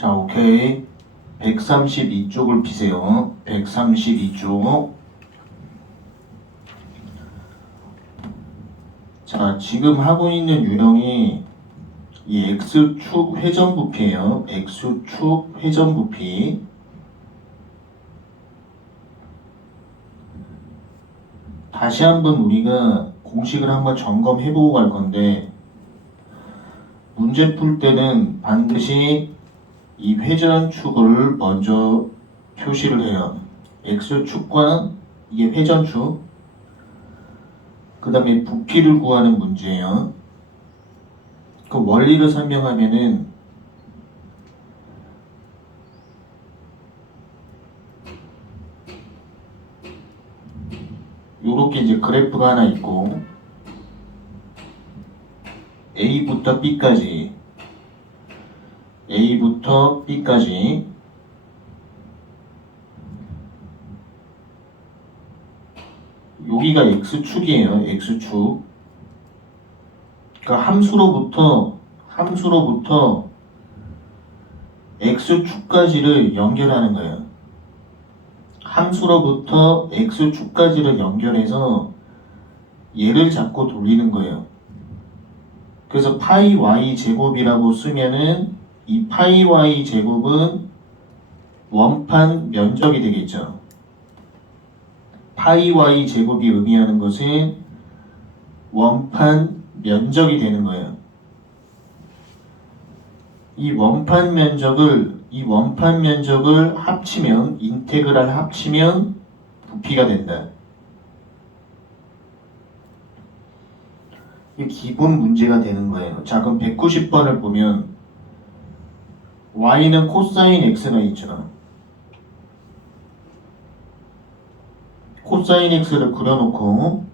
자, 오케이. 132쪽을 피세요. 132쪽. 자, 지금 하고 있는 유형이 이 X축 회전부피예요. X축 회전부피. 다시 한번 우리가 공식을 한번 점검해보고 갈 건데, 문제 풀 때는 반드시 이 회전축을 먼저 표시를 해요. X축과 이게 회전축, 그 다음에 부피를 구하는 문제예요. 그 원리를 설명하면은 요렇게 이제 그래프가 하나 있고 A부터 B까지 여기가 X축이에요. X축. 그러니까 함수로부터 X축까지를 연결하는 거예요. 함수로부터 X축까지를 연결해서 얘를 잡고 돌리는 거예요. 그래서 파이 y 제곱이라고 쓰면은 이 파이 y 제곱은 원판 면적이 되겠죠. 파이 y 제곱이 의미하는 것은 원판 면적이 되는 거예요. 이 원판 면적을 합치면, 인테그랄 합치면 부피가 된다. 이게 기본 문제가 되는 거예요. 자, 그럼 190번을 보면 y는 코사인 x가 있죠. 코사인 x를 그려놓고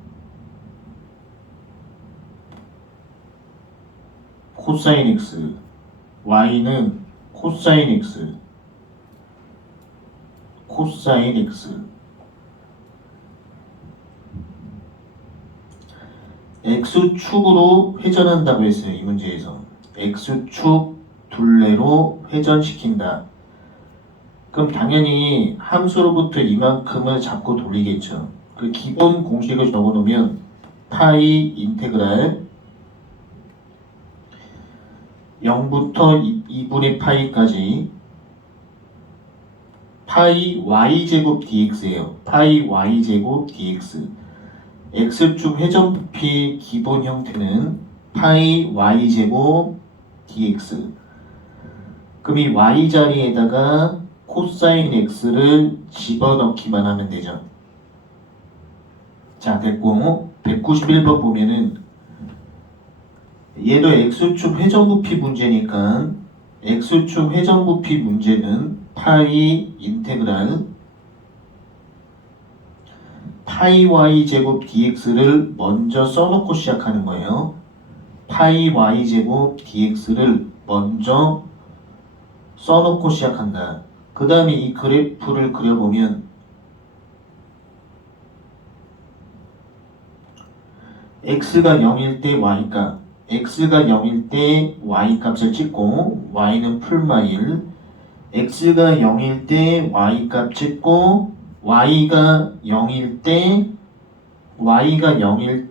코사인 x, y는 코사인 x, 코사인 x. x축으로 회전한다고 했어요. 이 문제에서 x축 둘레로 회전시킨다. 그럼 당연히 함수로부터 이만큼을 잡고 돌리겠죠. 그 기본 공식을 적어놓으면 파이 인테그랄 0부터 2분의 파이까지 파이 y제곱 dx예요. 파이 y제곱 dx. x축 회전부피 기본 형태는 파이 y제곱 dx. 그럼 이 y 자리에다가 코사인 x를 집어넣기만 하면 되죠. 자, 됐고 191번 보면은 얘도 x축 회전부피 문제니까 x축 회전부피 문제는 파이 인테그랄 파이 y 제곱 dx를 먼저 써놓고 시작하는 거예요. 파이 y 제곱 dx를 먼저 써놓고 시작한다. 그 다음에 이 그래프를 그려보면 x가 0일 때 y값, x가 0일 때 y값을 찍고 y는 풀마일, x가 0일 때 y값 찍고 y가 0일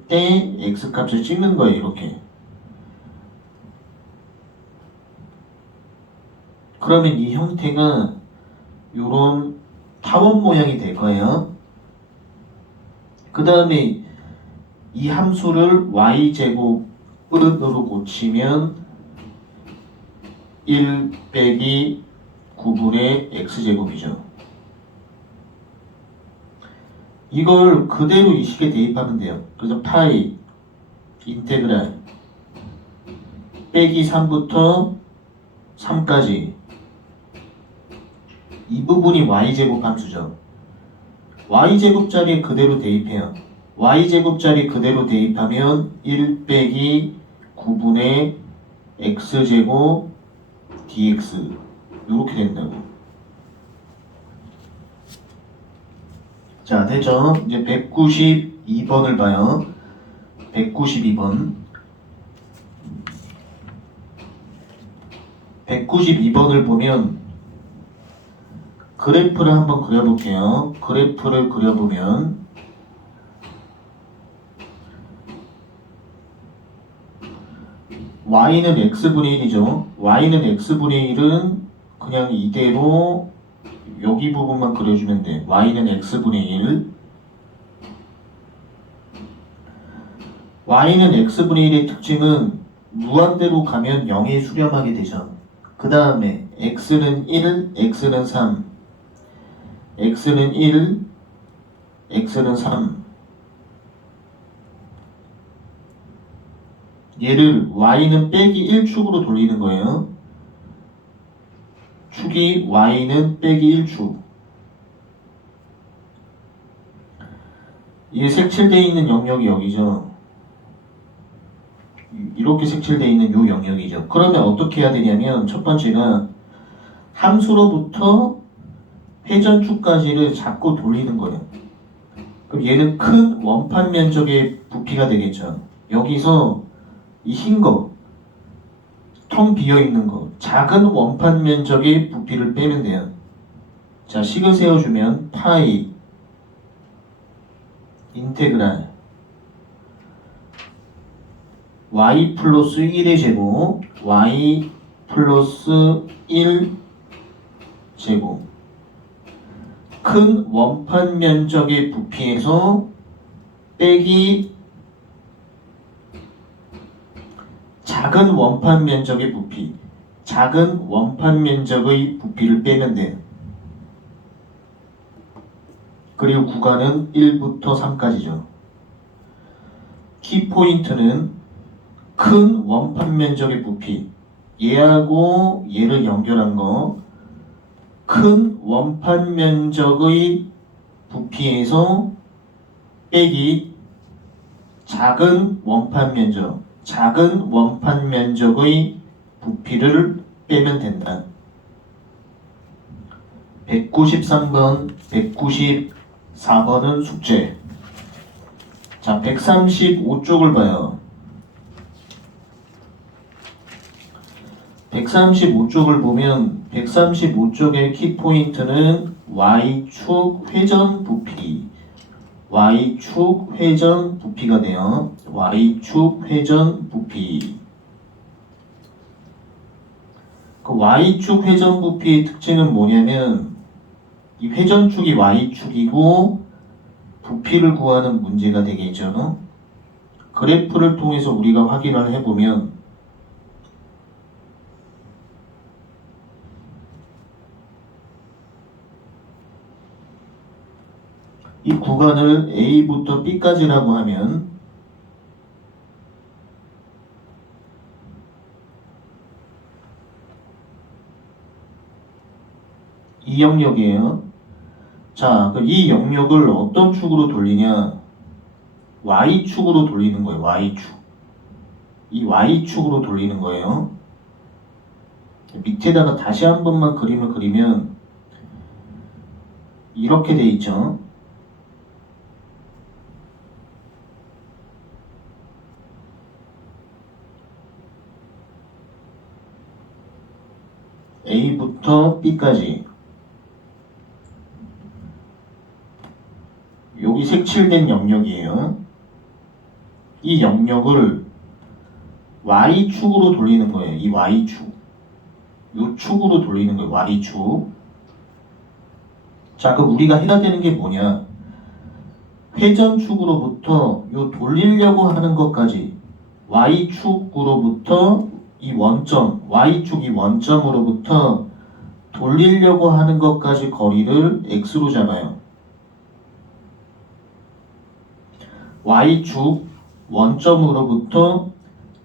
때 x값을 찍는 거예요. 이렇게. 그러면 이 형태가 요런 타원 모양이 될 거예요. 그 다음에 이 함수를 y제곱으로 고치면 1 빼기 9분의 x제곱이죠. 이걸 그대로 이 식에 대입하면 돼요. 그래서 파이 인테그랄 빼기 3부터 3까지 이 부분이 y제곱 함수죠. y제곱 자리에 그대로 대입해요. y제곱 자리에 그대로 대입하면 1 빼기 9분의 x제곱 dx 이렇게 된다고. 자, 됐죠? 이제 192번을 봐요. 192번. 192번을 보면 그래프를 한번 그려볼게요. 그래프를 그려보면 y는 x분의 1이죠. y는 x분의 1은 그냥 이대로 여기 부분만 그려주면 돼. y는 x분의 1. y는 x분의 1의 특징은 무한대로 가면 0에 수렴하게 되죠. 그 다음에 x는 1, x는 3. x는 1, x는 3. 얘를 y는 빼기 1축으로 돌리는 거예요. 축이 y는 빼기 1축. 이게 색칠되어 있는 영역이 여기죠. 이렇게 색칠되어 있는 요 영역이죠. 그러면 어떻게 해야 되냐면 첫 번째가 함수로부터 회전축까지를 자꾸 돌리는 거예요. 그럼 얘는 큰 원판 면적의 부피가 되겠죠. 여기서 이 흰 거, 텅 비어있는 거, 작은 원판 면적의 부피를 빼면 돼요. 자, 식을 세워주면 파이 인테그랄 y 플러스 1의 제곱 y 플러스 1 제곱 큰 원판 면적의 부피에서 빼기 작은 원판 면적의 부피, 작은 원판 면적의 부피를 빼면 돼요. 그리고 구간은 1부터 3까지죠. 키포인트는 큰 원판 면적의 부피, 얘하고 얘를 연결한 거, 큰 원판 면적의 부피에서 빼기 작은 원판 면적, 작은 원판 면적의 부피를 빼면 된다. 193번, 194번은 숙제. 자, 135쪽을 봐요. 135쪽을 보면 135쪽의 키포인트는 Y축 회전 부피, Y축 회전 부피가 돼요. Y축 회전 부피. 그 Y축 회전 부피의 특징은 뭐냐면 이 회전축이 Y축이고 부피를 구하는 문제가 되겠죠. 그래프를 통해서 우리가 확인을 해보면 이 구간을 A부터 B까지라고 하면 이 영역이에요. 자, 이 영역을 어떤 축으로 돌리냐? Y축으로 돌리는 거예요. Y축. 이 Y축으로 돌리는 거예요. 밑에다가 다시 한 번만 그림을 그리면 이렇게 돼 있죠. A부터 B까지 여기 색칠된 영역이에요. 이 영역을 Y축으로 돌리는 거예요. 이 Y축. 이 축으로 돌리는 거예요. Y축. 자, 그럼 우리가 해야 되는 게 뭐냐? 회전축으로부터 요 돌리려고 하는 것까지 Y축으로부터 이 원점, Y축 이 원점으로부터 돌리려고 하는 것까지 거리를 X로 잡아요. Y축 원점으로부터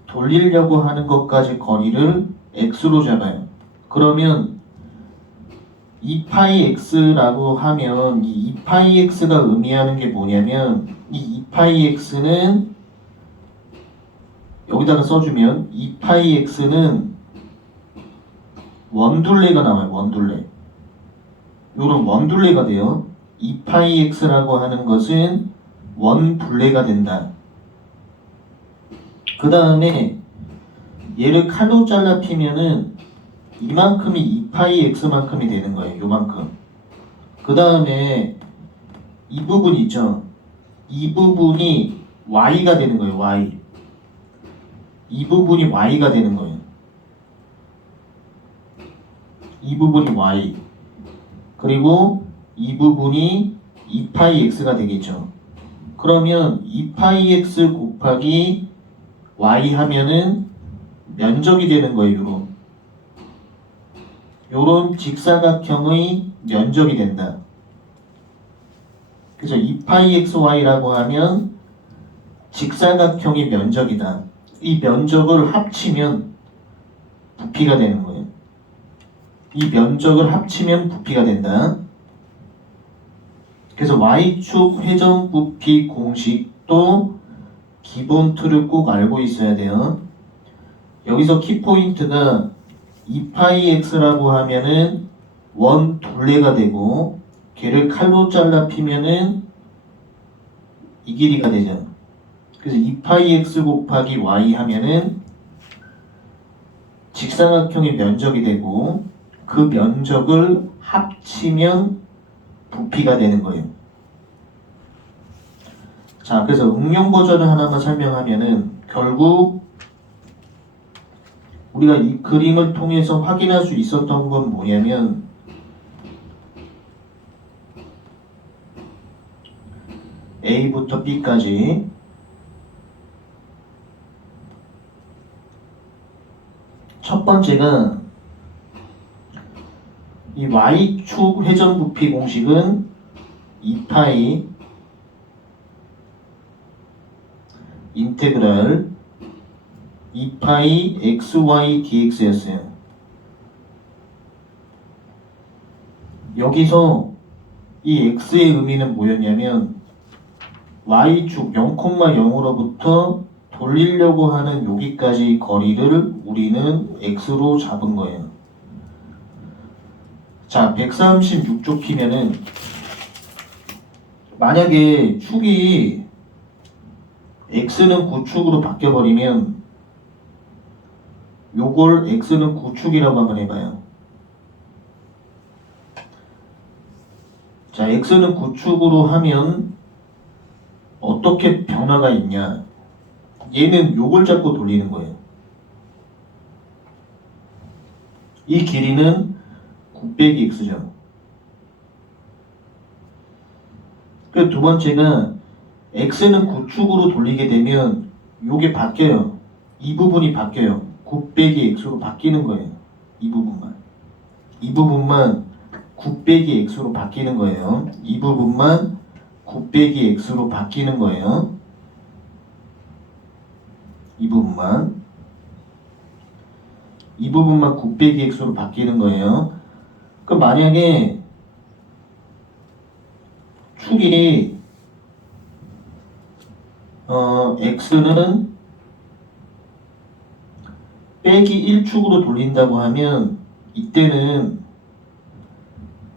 돌리려고 하는 것까지 거리를 X로 잡아요. 그러면 2πx라고 하면 이 2πx가 의미하는 게 뭐냐면 이 2πx는 여기다가 써주면 2πx는 원둘레가 나와요. 원둘레. 요런 원둘레가 돼요. 2πx라고 하는 것은 원둘레가 된다. 그 다음에 얘를 칼로 잘라 피면은 이만큼이 2파이 x만큼이 되는 거예요. 요만큼. 그 다음에 이 부분 있죠. 이 부분이 y가 되는 거예요. y. 이 부분이 y가 되는 거예요. 이 부분이 y. 그리고 이 부분이 2파이 x가 되겠죠. 그러면 2파이 x 곱하기 y 하면은 면적이 되는 거예요. 요런 직사각형의 면적이 된다. 그죠? 2파이 xy라고 하면 직사각형의 면적이다. 이 면적을 합치면 부피가 되는 거예요. 이 면적을 합치면 부피가 된다. 그래서 y축 회전 부피 공식도 기본 틀을 꼭 알고 있어야 돼요. 여기서 키포인트가 2파이 x라고 하면은 원 둘레가 되고 걔를 칼로 잘라 피면은 이 길이가 되죠. 그래서 2파이 x 곱하기 y 하면은 직사각형의 면적이 되고 그 면적을 합치면 부피가 되는 거예요. 자, 그래서 응용 버전을 하나만 설명하면은 결국 우리가 이 그림을 통해서 확인할 수 있었던 건 뭐냐면 A부터 B까지 첫 번째가 이 Y축 회전 부피 공식은 2파이 인테그랄 2파이 xy dx였어요. 여기서 이 x의 의미는 뭐였냐면 y축 0,0으로부터 돌리려고 하는 여기까지 거리를 우리는 x로 잡은 거예요. 자, 136쪽 피면은 만약에 축이 x는 9축으로 바뀌어버리면 요걸 x는 9축이라고 한번 해봐요. 자, x는 9축으로 하면 어떻게 변화가 있냐? 얘는 요걸 잡고 돌리는 거예요. 이 길이는 9 빼기 x죠. 그 두 번째가 x는 9축으로 돌리게 되면 요게 바뀌어요. 이 부분이 바뀌어요. 9 빼기 x로 바뀌는 거예요. 이 부분만. 이 부분만 9 빼기 x로 바뀌는 거예요. 이 부분만 9 빼기 x로 바뀌는 거예요. 이 부분만 9 빼기 x로 바뀌는 거예요. 그럼 만약에 축이 x는 빼기 1축으로 돌린다고 하면 이때는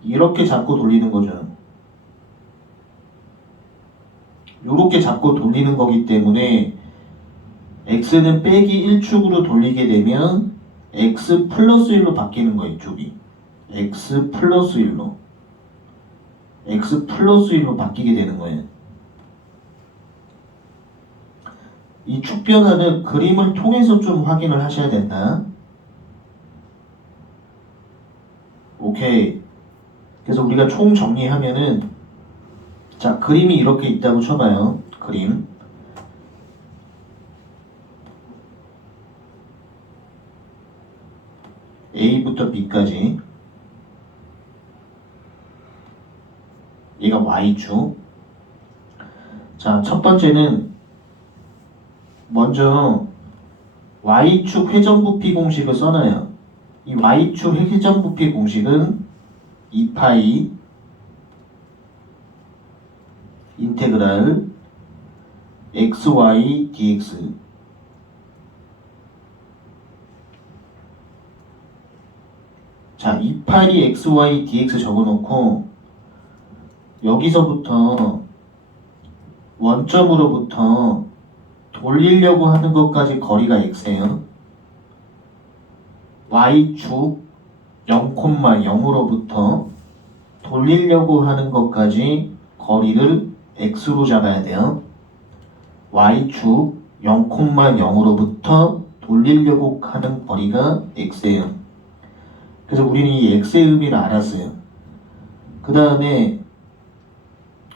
이렇게 잡고 돌리는 거죠. 이렇게 잡고 돌리는 거기 때문에 x는 빼기 1축으로 돌리게 되면 x 플러스 1로 바뀌는 거예요. 이쪽이 x 플러스 1로 바뀌게 되는 거예요. 이 축 변화는 그림을 통해서 좀 확인을 하셔야 된다. 오케이. 그래서 우리가 총 정리하면은 자, 그림이 이렇게 있다고 쳐봐요. 그림. A부터 B까지. 얘가 Y축. 자, 첫 번째는 먼저 Y축 회전부피 공식을 써놔요. 이 Y축 회전부피 공식은 2파이 인테그랄 xy dx. 자, 2파이 xy dx 적어놓고 여기서부터 원점으로부터 돌리려고 하는 것까지 거리가 x예요. y축 0,0으로부터 돌리려고 하는 것까지 거리를 x로 잡아야 돼요. y축 0,0으로부터 돌리려고 하는 거리가 x예요. 그래서 우리는 이 x의 의미를 알았어요. 그 다음에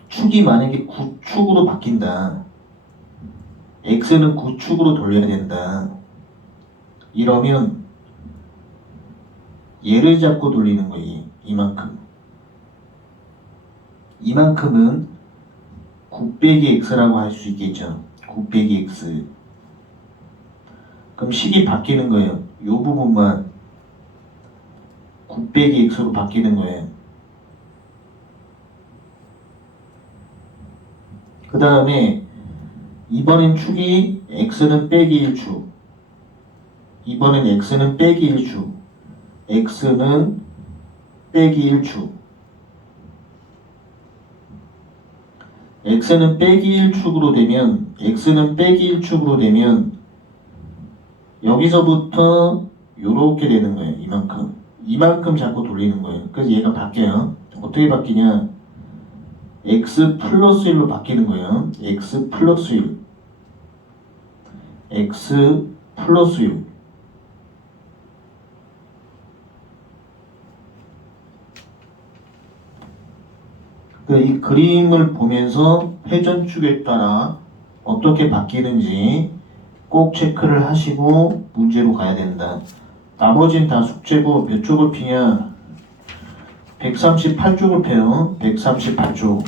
축이 만약에 9축으로 바뀐다. x는 9축으로 돌려야 된다. 이러면 얘를 잡고 돌리는 거예요. 이만큼. 이만큼은 9 빼기 x라고 할 수 있겠죠. 9 빼기 x. 그럼 식이 바뀌는 거예요. 이 부분만 9 빼기 x로 바뀌는 거예요. 그 다음에 이번엔 축이 x는 빼기 1축. 이번엔 x는 빼기 1축. x는 빼기 1축. x는 빼기 1축으로 되면 x는 빼기 1축으로 되면 여기서부터 요렇게 되는 거예요. 이만큼 자꾸 돌리는 거예요. 그래서 얘가 바뀌어요. 어떻게 바뀌냐? x 플러스 1로 바뀌는 거예요. x 플러스 1. x 플러스 6. 이 그림을 보면서 회전축에 따라 어떻게 바뀌는지 꼭 체크를 하시고 문제로 가야 된다. 나머지는 다 숙제고 몇 쪽을 피냐? 138쪽을 펴요. 138쪽.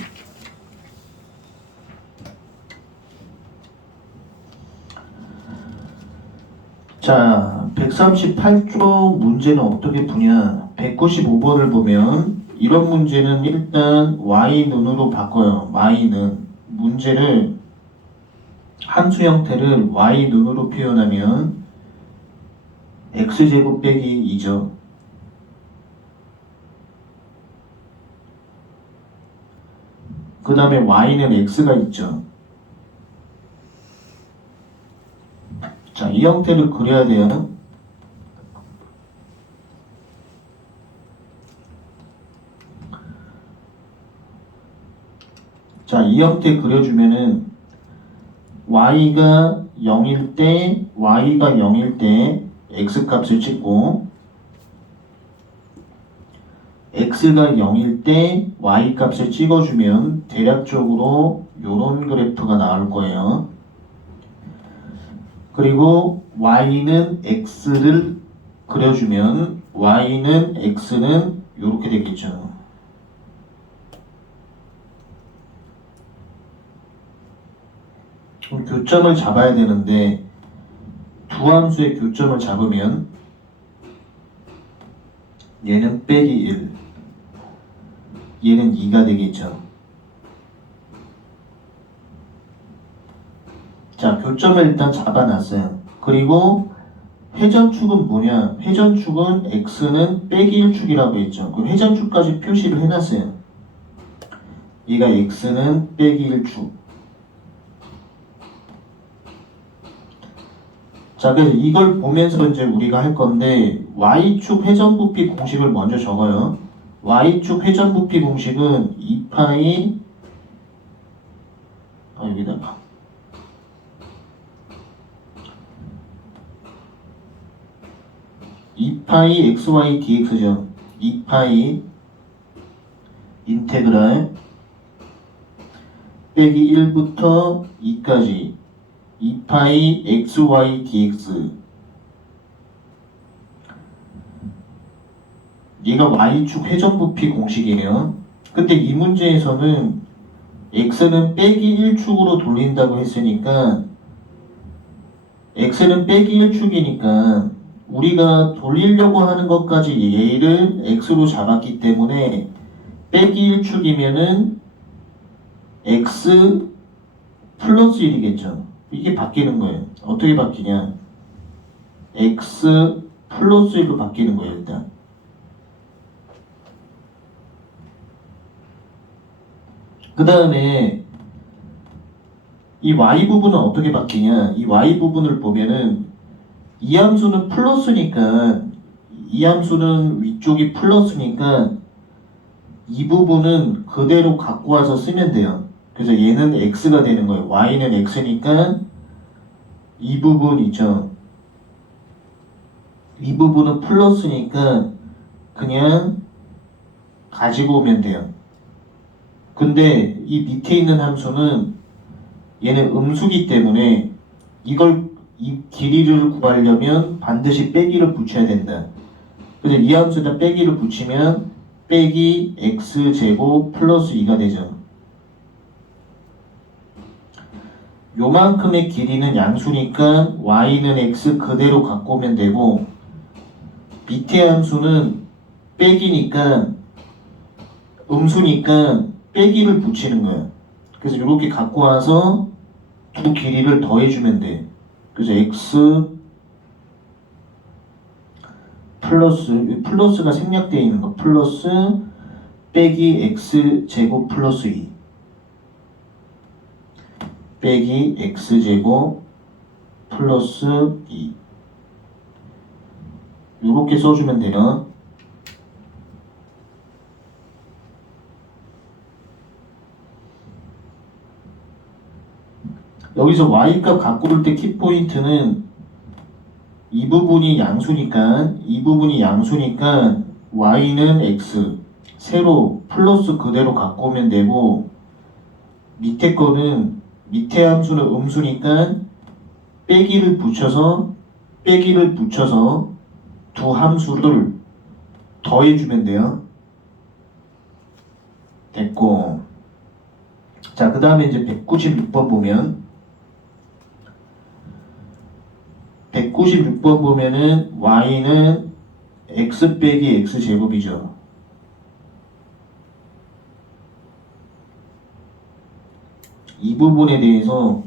자, 138쪽 문제는 어떻게 푸냐? 195번을 보면 이런 문제는 일단 y눈으로 바꿔요. y는 문제를 함수 형태를 y눈으로 표현하면 x제곱 빼기 2죠. 그 다음에 y는 x가 있죠. 자, 이 형태를 그려야 돼요. 자, 이 형태 그려주면은 y가 0일 때 x값을 찍고 x가 0일 때 y값을 찍어주면 대략적으로 이런 그래프가 나올 거예요. 그리고 y는 x를 그려주면 y는 x는 이렇게 되겠죠. 그럼 교점을 잡아야 되는데 두 함수의 교점을 잡으면 얘는 빼기 1, 얘는 2가 되겠죠. 자, 교점을 일단 잡아놨어요. 그리고 회전축은 뭐냐? 회전축은 x는 빼기 1축이라고 했죠. 그 회전축까지 표시를 해놨어요. 얘가 x는 빼기 1축. 자, 그래서 이걸 보면서 이제 우리가 할 건데 y축 회전부피 공식을 먼저 적어요. y축 회전부피 공식은 2파이 여기다가 2파이 xy dx죠. 2파이 인테그랄 빼기 1부터 2까지 2파이 xy dx. 얘가 y축 회전부피 공식이에요. 근데 이 문제에서는 x는 빼기 1축으로 돌린다고 했으니까 x는 빼기 1축이니까 우리가 돌리려고 하는 것까지 얘를 x로 잡았기 때문에 빼기 1축이면은 x 플러스 1이겠죠. 이게 바뀌는 거예요. 어떻게 바뀌냐? x 플러스 1로 바뀌는 거예요, 일단. 그 다음에 이 y 부분은 어떻게 바뀌냐? 이 y 부분을 보면은 이 함수는 플러스니까 이 함수는 위쪽이 플러스니까 이 부분은 그대로 갖고 와서 쓰면 돼요. 그래서 얘는 x가 되는 거예요. y는 x니까 이 부분 있죠. 이 부분은 플러스니까 그냥 가지고 오면 돼요. 근데 이 밑에 있는 함수는 얘는 음수기 때문에 이 길이를 구하려면 반드시 빼기를 붙여야 된다. 그래서 이 함수에다 빼기를 붙이면 빼기 x제곱 플러스 2가 되죠. 요만큼의 길이는 양수니까 y는 x 그대로 갖고 오면 되고, 밑에 함수는 빼기니까 음수니까 빼기를 붙이는 거야. 그래서 이렇게 갖고 와서 두 길이를 더해주면 돼. 그래서 x 플러스가 생략되어 있는 거 플러스 빼기 x제곱 플러스 2 빼기 x제곱 플러스 2 이렇게 써주면 돼요. 여기서 y값 갖고 올 때 키포인트는 이 부분이 양수니까 y는 x 세로 플러스 그대로 갖고 오면 되고, 밑에 거는 밑에 함수는 음수니까 빼기를 붙여서 두 함수를 더해주면 돼요. 됐고, 자, 그 다음에 이제 196번 보면 196번 보면은 y는 x 빼기 x제곱이죠. 이 부분에 대해서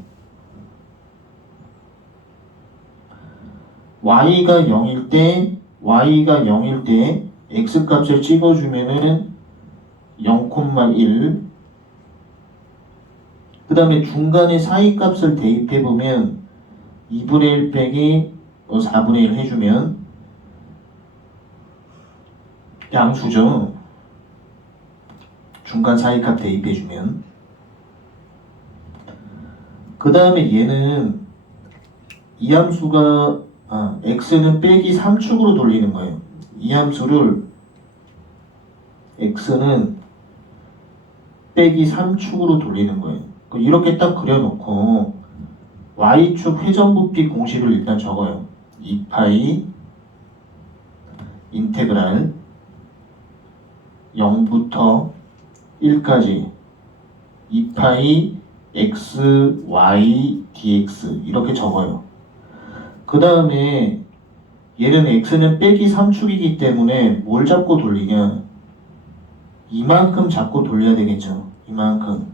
y가 0일 때 x값을 찍어주면은 0,1. 그 다음에 중간에 사이값을 대입해보면 2분의 1 빼기 4분의 1 해주면 양수죠. 중간 사이값 대입해주면. 그 다음에 얘는 이 함수가 x는 빼기 3축으로 돌리는 거예요. 이 함수를 x는 빼기 3축으로 돌리는 거예요. 이렇게 딱 그려놓고 y축 회전부피 공식을 일단 적어요. 2파이 인테그랄 0부터 1까지 2파이 x, y, dx 이렇게 적어요. 그 다음에 얘는 x는 빼기 3축이기 때문에 뭘 잡고 돌리냐, 이만큼 잡고 돌려야 되겠죠. 이만큼.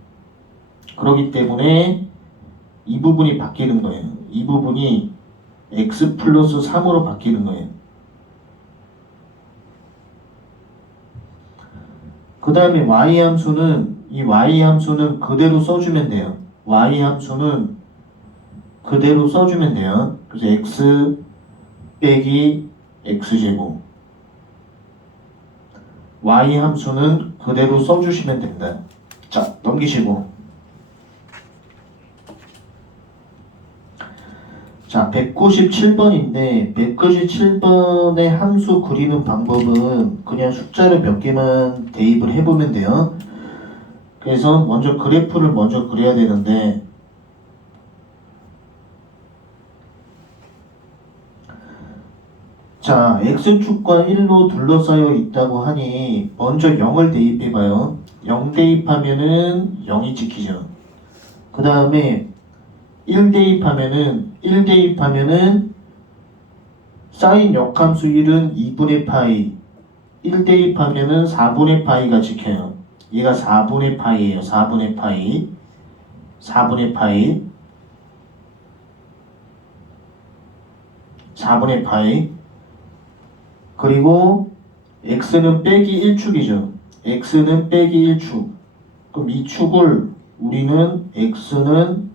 그렇기 때문에 이 부분이 바뀌는 거예요. 이 부분이 x 플러스 3으로 바뀌는 거예요. 그 다음에 이 y 함수는 그대로 써주면 돼요. y 함수는 그대로 써주면 돼요. 그래서 x 빼기 x제곱, y 함수는 그대로 써주시면 된다. 자, 넘기시고. 자, 197번인데 197번의 함수 그리는 방법은 그냥 숫자를 몇 개만 대입을 해보면 돼요. 그래서 먼저 그래프를 먼저 그려야 되는데, 자, x축과 1로 둘러싸여 있다고 하니 먼저 0을 대입해봐요. 0 대입하면은 0이 찍히죠. 그 다음에 1 대입하면은 사인 역함수 1은 2분의 파이, 1 대입하면은 4분의 파이가 찍혀요. 얘가 4분의 파이예요. 4분의 파이. 4분의 파이. 그리고 x는 빼기 1축이죠. x는 빼기 1축. 그럼 이 축을 우리는 x는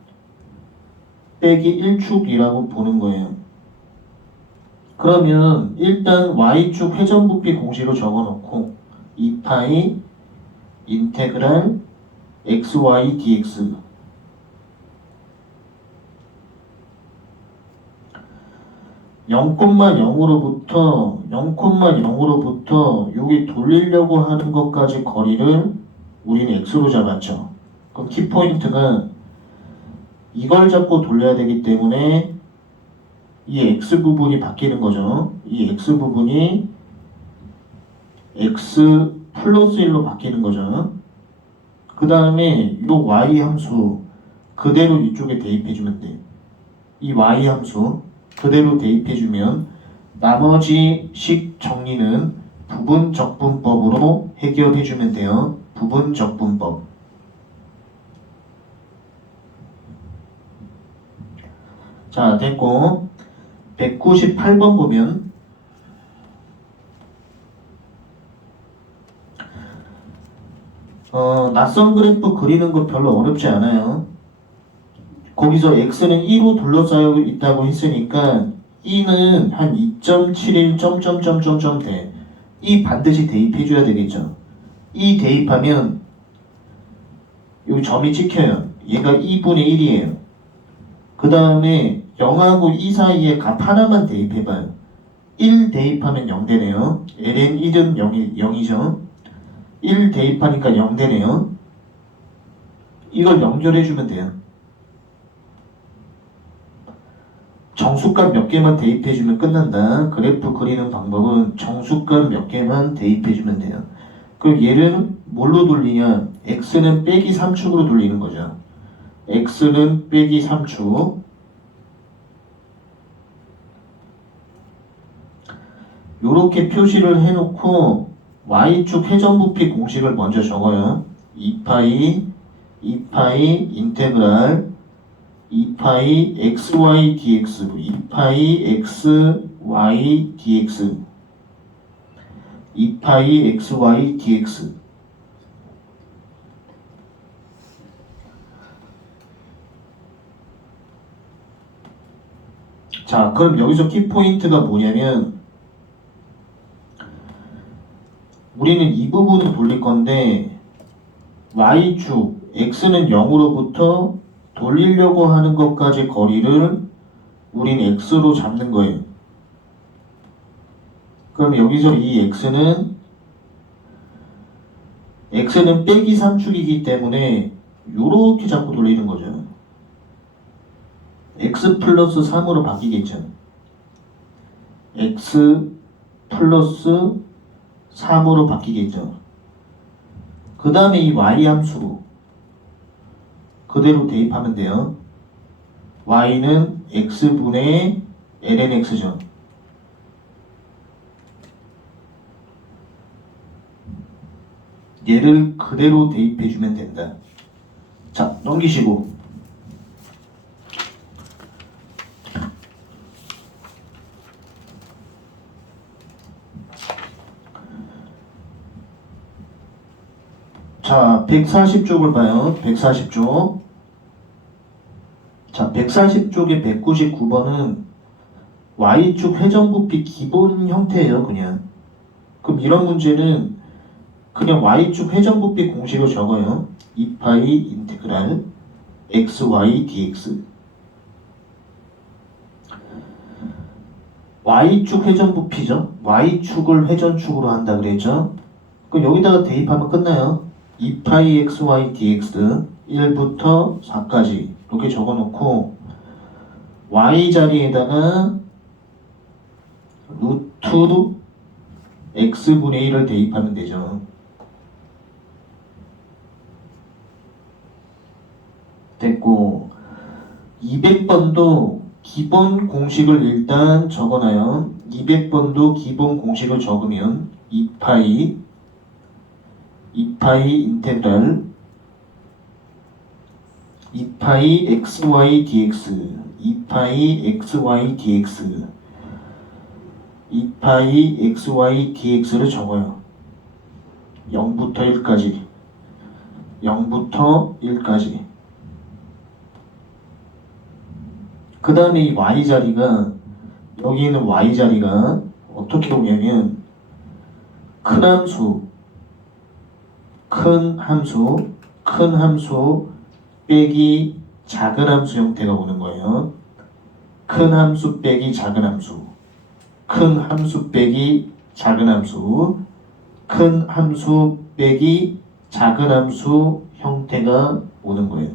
빼기 1축이라고 보는 거예요. 그러면 일단 y축 회전부피 공식을 적어놓고 2파이 인테그랄 xy dx 0,0으로부터 여기 돌리려고 하는 것까지 거리를 우리는 x로 잡았죠. 그럼 키포인트가 이걸 잡고 돌려야 되기 때문에 이 x 부분이 바뀌는 거죠. 이 x 부분이 x 플러스 1로 바뀌는 거죠. 그 다음에 이 y 함수 그대로 이쪽에 대입해주면 돼. 이 y 함수 그대로 대입해주면 나머지 식 정리는 부분적분법으로 해결해주면 돼요. 부분적분법. 자, 됐고 198번 보면 낯선 그래프 그리는 거 별로 어렵지 않아요. 거기서 x는 2로 둘러싸여 있다고 했으니까 2는 한 2.71 점점점점점 돼. 이 반드시 대입해줘야 되겠죠. 이 대입하면 여기 점이 찍혀요. 얘가 2분의 1이에요. 그 다음에 0하고 2 사이에 값 하나만 대입해봐요. 1 대입하면 0 되네요. ln 1은 0이죠. 1 대입하니까 0 되네요. 이걸 연결해주면 돼요. 정수값 몇 개만 대입해주면 끝난다. 그래프 그리는 방법은 정수값 몇 개만 대입해주면 돼요. 그럼 얘를 뭘로 돌리냐? x는 빼기 3축으로 돌리는 거죠. x는 빼기 3축. 요렇게 표시를 해놓고 y축 회전부피 공식을 먼저 적어요. 2파이 인테그랄 2파이 xy dx 2파이 xy dx 2파이 xy dx 자, 그럼 여기서 키포인트가 뭐냐면 우리는 이 부분을 돌릴 건데 y축 x는 0으로부터 돌리려고 하는 것까지 거리를 우린 x로 잡는 거예요. 그럼 여기서 이 x는 빼기 3축이기 때문에 요렇게 잡고 돌리는 거죠. x 플러스 3으로 바뀌겠죠. x 플러스 3으로 바뀌겠죠. 그 다음에 이 y 함수 그대로 대입하면 돼요. y는 x분의 ln x죠. 얘를 그대로 대입해주면 된다. 자, 넘기시고 자, 140쪽을 봐요. 140쪽. 자, 140쪽의 199번은 y축 회전부피 기본 형태예요, 그냥. 그럼 이런 문제는 그냥 y축 회전부피 공식을 적어요. 2파이 인테그랄 xy dx y축 회전부피죠. y축을 회전축으로 한다 그랬죠. 그럼 여기다가 대입하면 끝나요. 2파이 xy dx 1부터 4까지 이렇게 적어놓고 y 자리에다가 루트 x분의 1을 대입하면 되죠. 됐고 200번도 기본 공식을 일단 적어놔요. 200번도 기본 공식을 적으면 2파이 인테그랄 2파이 xy dx 2파이 xy dx 2파이 xy dx를 적어요. 0부터 1까지 0부터 1까지 그 다음에 이 y 자리가 여기 있는 y 자리가 어떻게 오냐면 큰 함수 빼기 작은 함수 형태가 오는 거예요. 큰 함수 빼기 작은 함수, 큰 함수 빼기 작은 함수, 큰 함수 빼기 작은 함수 형태가 오는 거예요.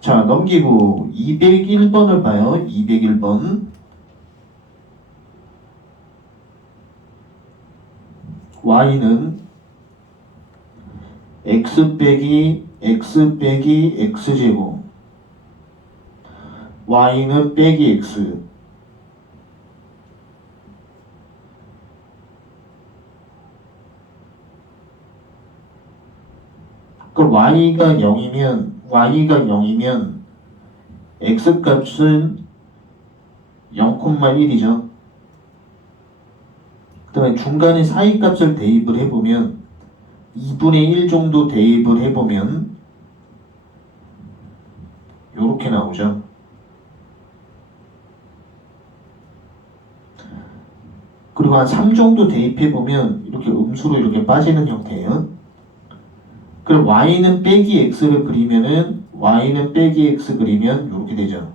자, 넘기고 201번을 봐요. 201번. y는 x 빼기 x제곱, y는 빼기 x, 그 y가 0이면 x값은 0,1이죠. 그 다음에 중간에 사이값을 대입을 해보면 2분의 1 정도 대입을 해보면 요렇게 나오죠. 그리고 한 3 정도 대입해보면 이렇게 음수로 이렇게 빠지는 형태예요. 그럼 y는 빼기 x를 그리면은 y는 빼기 x 그리면 이렇게 되죠.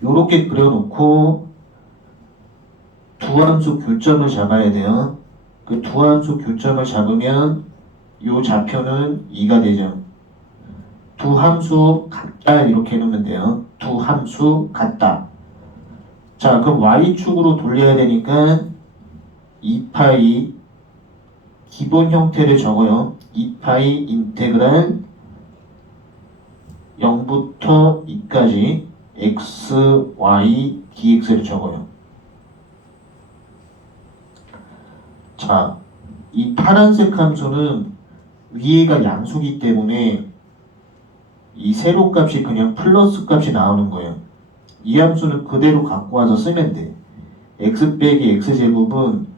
이렇게 그려놓고 두 함수 교점을 잡아야 돼요. 그 두 함수 교점을 잡으면 이 좌표는 2가 되죠. 두 함수 같다 이렇게 해놓으면 돼요. 두 함수 같다. 자, 그럼 y축으로 돌려야 되니까 2파이 기본 형태를 적어요. 2파이 인테그랄 0부터 2까지 x, y, dx를 적어요. 자, 이 파란색 함수는 위에가 양수기 때문에 이 세로 값이 그냥 플러스 값이 나오는 거예요. 이 함수는 그대로 갖고 와서 쓰면 돼. x 빼기 x제곱은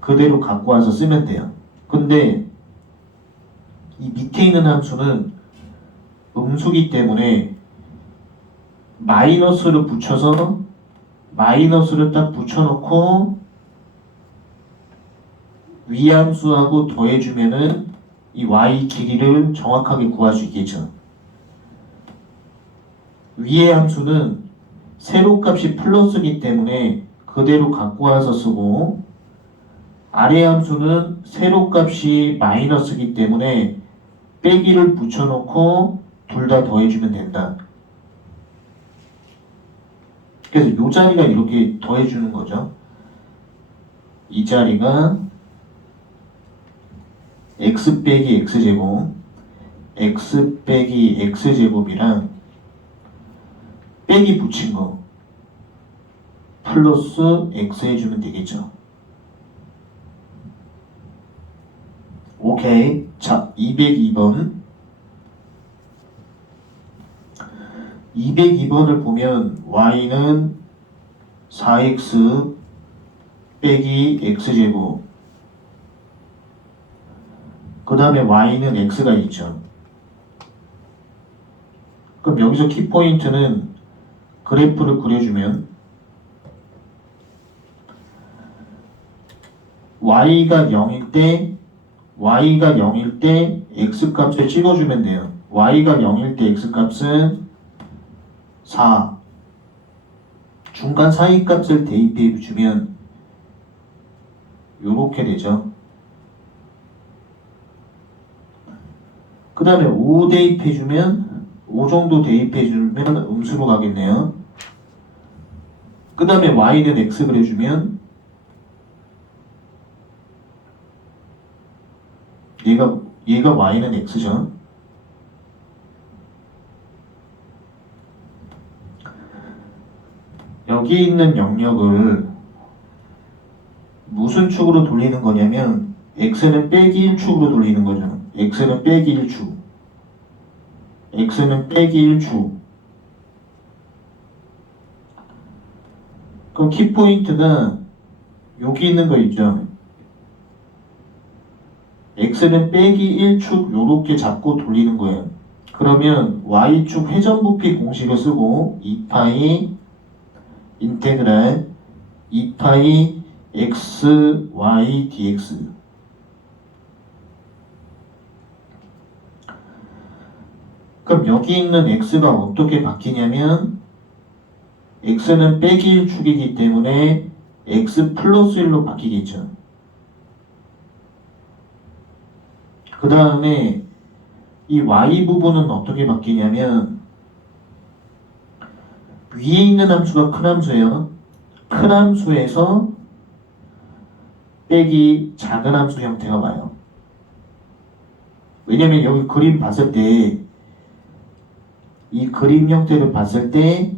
그대로 갖고 와서 쓰면 돼요. 근데 이 밑에 있는 함수는 음수기 때문에 마이너스를 붙여서 마이너스를 딱 붙여놓고 위 함수하고 더해주면은 이 y 길이를 정확하게 구할 수 있겠죠. 위의 함수는 세로 값이 플러스기 때문에 그대로 갖고 와서 쓰고, 아래 함수는 세로 값이 마이너스기 때문에 빼기를 붙여놓고 둘 다 더해주면 된다. 그래서 이 자리가 이렇게 더해주는 거죠. 이 자리가 x 빼기 x제곱, x 빼기 x제곱이랑 빼기 붙인 거 플러스 x 해주면 되겠죠. 오케이. 자, 202번. 202번을 보면 y는 4x 빼기 x제곱, 그 다음에 y는 x가 있죠. 그럼 여기서 키포인트는 그래프를 그려주면 y가 0일 때 x값을 찍어주면 돼요. y가 0일 때 x값은 4. 중간 사이값을 대입해 주면 요렇게 되죠. 그 다음에 5 대입해주면 5 정도 대입해주면 음수로 가겠네요. 그 다음에 y는 x 그려주면 얘가 y는 x죠. 여기 있는 영역을 무슨 축으로 돌리는 거냐면 x는 빼기 1축으로 돌리는 거죠. x는 빼기 1축, x는 빼기 1축. 그럼 키포인트가 여기 있는 거 있죠. x는 빼기 1축 요렇게 잡고 돌리는 거예요. 그러면 y축 회전부피 공식을 쓰고 2파이 인테그랄 2파이 x y dx. 그럼 여기 있는 x가 어떻게 바뀌냐면 x는 빼기 1축이기 때문에 x 플러스 1로 바뀌겠죠. 그 다음에 이 y 부분은 어떻게 바뀌냐면 위에 있는 함수가 큰 함수예요. 큰 함수에서 빼기 작은 함수 형태가 와요. 왜냐면 여기 그림 봤을 때 이 그림 형태를 봤을 때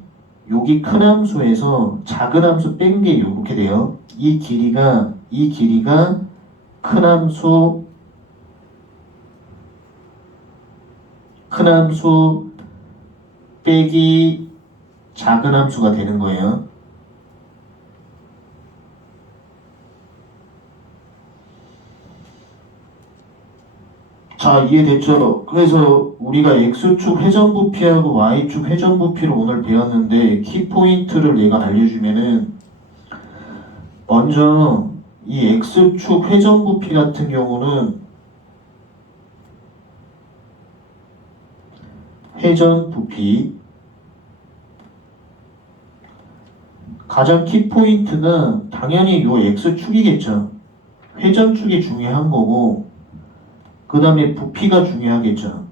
여기 큰 함수에서 작은 함수 뺀 게 이렇게 돼요. 이 길이가 큰 함수 빼기 작은 함수가 되는 거예요. 자, 이해됐죠? 그래서 우리가 X축 회전부피하고 Y축 회전부피를 오늘 배웠는데 키포인트를 얘가 알려주면은 먼저 이 X축 회전부피 같은 경우는 회전부피 가장 키포인트가 당연히 요 X축이겠죠. 회전축이 중요한 거고 그 다음에 부피가 중요하겠죠.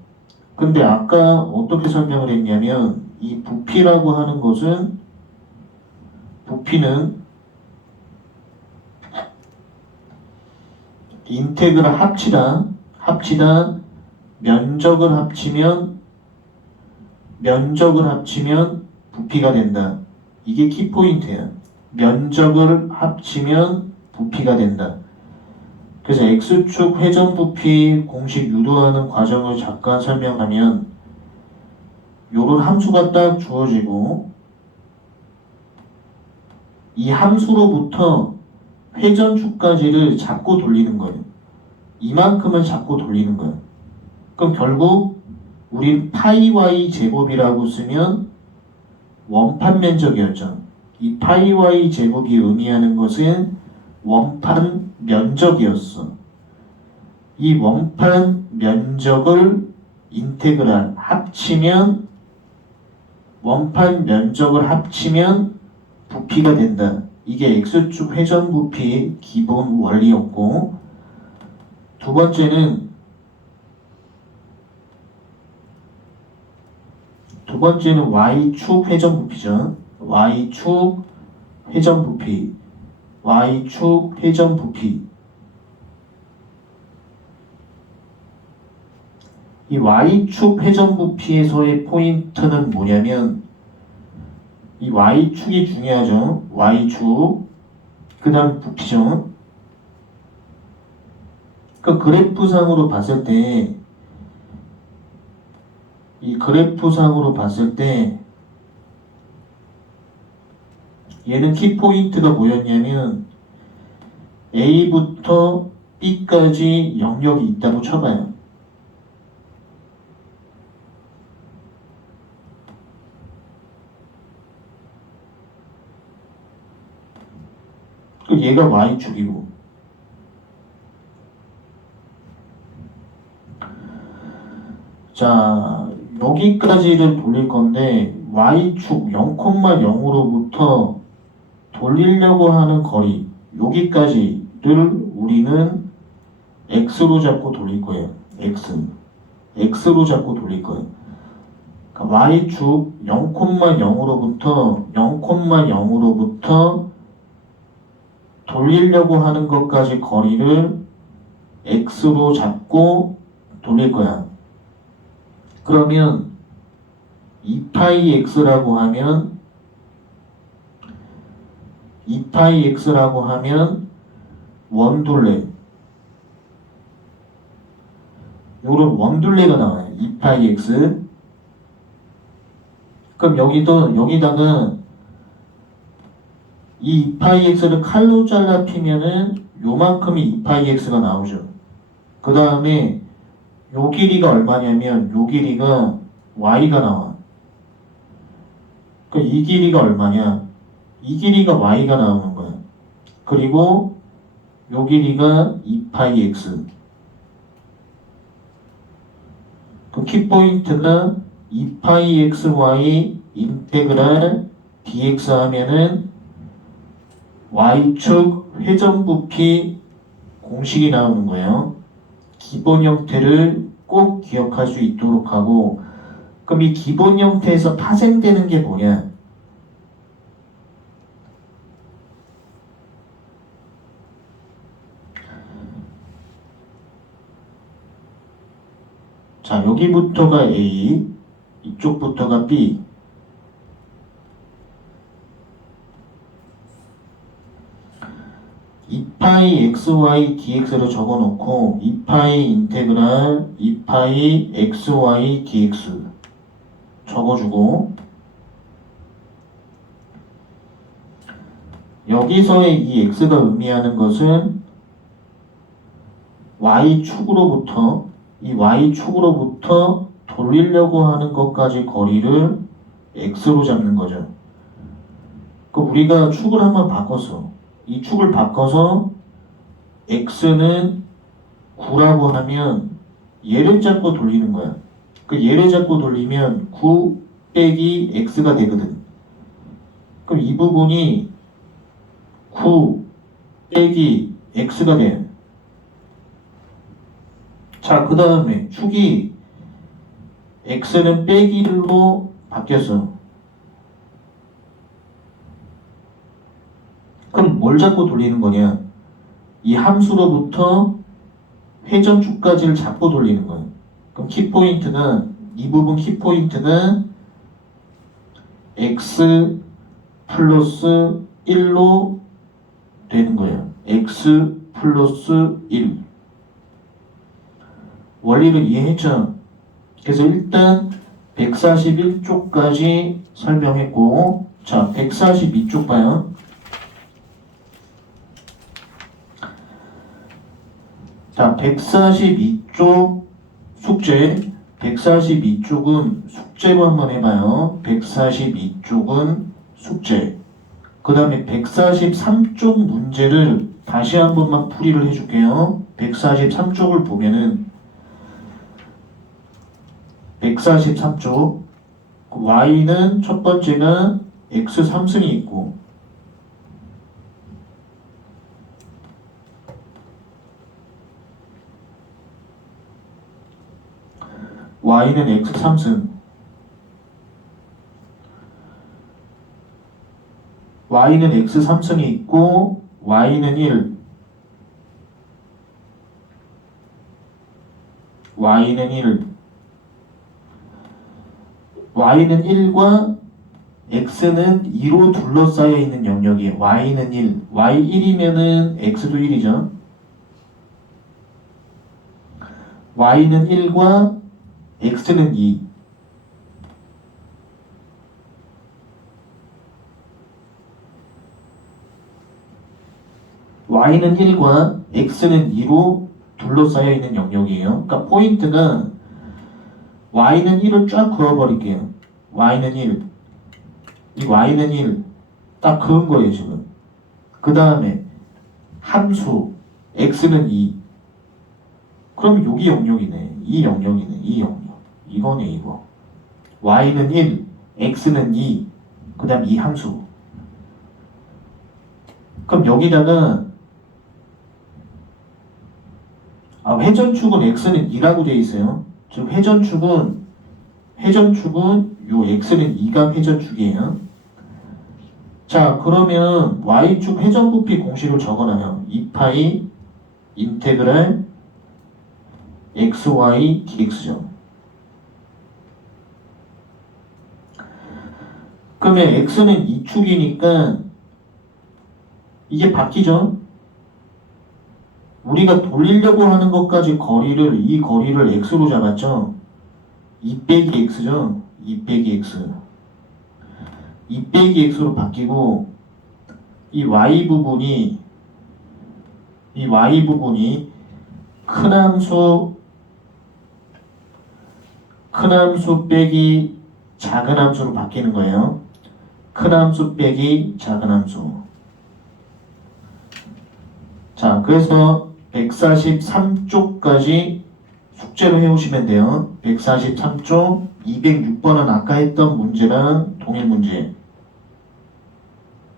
근데 아까 어떻게 설명을 했냐면 이 부피라고 하는 것은 부피는 인테그랄 합치다 면적을 합치면 부피가 된다. 이게 키포인트예요. 면적을 합치면 부피가 된다. 그래서 X축 회전부피 공식 유도하는 과정을 잠깐 설명하면 요런 함수가 딱 주어지고 이 함수로부터 회전축까지를 잡고 돌리는 거예요. 이만큼을 잡고 돌리는 거예요. 그럼 결국 우리 파이 y 제곱이라고 쓰면 원판 면적이었죠. 이 파이 y 제곱이 의미하는 것은 원판 면적이었어. 이 원판 면적을 인테그랄 합치면 원판 면적을 합치면 부피가 된다. 이게 X축 회전부피의 기본 원리였고 두 번째는 Y축 회전부피죠. Y축 회전부피 이 Y축 회전부피에서의 포인트는 뭐냐면 이 Y축이 중요하죠. Y축 그 다음 부피죠. 그 그래프상으로 봤을 때 얘는 키포인트가 뭐였냐면 A부터 B까지 영역이 있다고 쳐봐요. 그 얘가 Y축이고 자 여기까지를 돌릴 건데 Y축 0,0으로부터 돌리려고 하는 거리 여기까지를 우리는 X로 잡고 돌릴 거예요. X로 잡고 돌릴 거예요. 그러니까 Y축 0,0으로부터 돌리려고 하는 것까지 거리를 X로 잡고 돌릴 거야. 그러면 2파이 X라고 하면 원둘레 요런 원둘레가 나와요. 2파이 X 그럼 여기다가 이 2파이 X를 칼로 잘라 피면은 요만큼이 2파이 X가 나오죠. 그 다음에 요 길이가 얼마냐면 요 길이가 y가 나와. 이 길이가 얼마냐? 이 길이가 y가 나오는 거야. 그리고 요 길이가 2파이 x. 키포인트가 2파이 xy 인테그랄 dx 하면은 y축 회전부피 공식이 나오는 거예요. 기본 형태를 꼭 기억할 수 있도록 하고, 그럼 이 기본 형태에서 파생되는 게 뭐냐? 자, 여기부터가 A, 이쪽부터가 B. 이파이 xy dx로 적어놓고 2파이 인테그랄 2파이 xy dx 적어주고, 여기서의 이 x가 의미하는 것은 y축으로부터 이 y축으로부터 돌리려고 하는 것까지 거리를 x로 잡는 거죠. 그럼 우리가 축을 한번 바꿨어. 이 축을 바꿔서 x는 9라고 하면 얘를 잡고 돌리는 거야. 얘를 잡고 돌리면 9 빼기 x가 되거든. 그럼 이 부분이 9 빼기 x가 돼. 자, 그 다음에 축이 x는 빼기 1로 바뀌었어. 그럼 뭘 잡고 돌리는 거냐? 이 함수로부터 회전축까지를 잡고 돌리는 거야. 그럼 키포인트는 이 부분 키포인트는 x 플러스 1로 되는 거예요. x 플러스 1. 원리를 이해했죠? 그래서 일단 141쪽까지 설명했고, 자, 142쪽 봐요. 자, 142쪽 숙제. 142쪽은 숙제로 한번 해봐요. 142쪽은 숙제. 그 다음에 143쪽 문제를 다시 한 번만 풀이를 해줄게요. 143쪽을 보면은 143쪽 y는 첫 번째가 x 3승이 있고, y는 x 3승, y는 x 3승이 있고 y는 1, y는 1, y는 1과 x는 2로 둘러싸여 있는 영역이에요. y는 1, y 1이면은 x도 1이죠. y는 1과 x는 2. y는 1과 x는 2로 둘러싸여 있는 영역이에요. 그러니까 포인트는 y는 1을 쫙 그어버릴게요. y는 1. 이 y는 1. 딱 그은 거예요, 지금. 그 다음에 함수 x는 2. 그럼 여기 영역이네. 이 영역이네. 이 영역. 이거네, 이거. y는 1, x는 2. 그 다음 이 함수. 그럼 여기다가 회전축은 x는 2라고 되어 있어요. 즉 회전축은 요 x는 2가 회전축이에요. 자, 그러면 y축 회전부피 공식을 적어놔요. 2파이 인테그랄 xy dx죠. 그러면 x는 2축이니까 이게 바뀌죠. 우리가 돌리려고 하는 것까지 이 거리를 x로 잡았죠. 2 빼기 x죠. 2 빼기 x. 2 빼기 x로 바뀌고 이 y 부분이 큰 함수 큰 함수 빼기 작은 함수로 바뀌는 거예요. 큰 함수 빼기 작은 함수. 자, 그래서 143쪽까지 숙제로 해오시면 돼요. 143쪽 206번은 아까 했던 문제랑 동일 문제.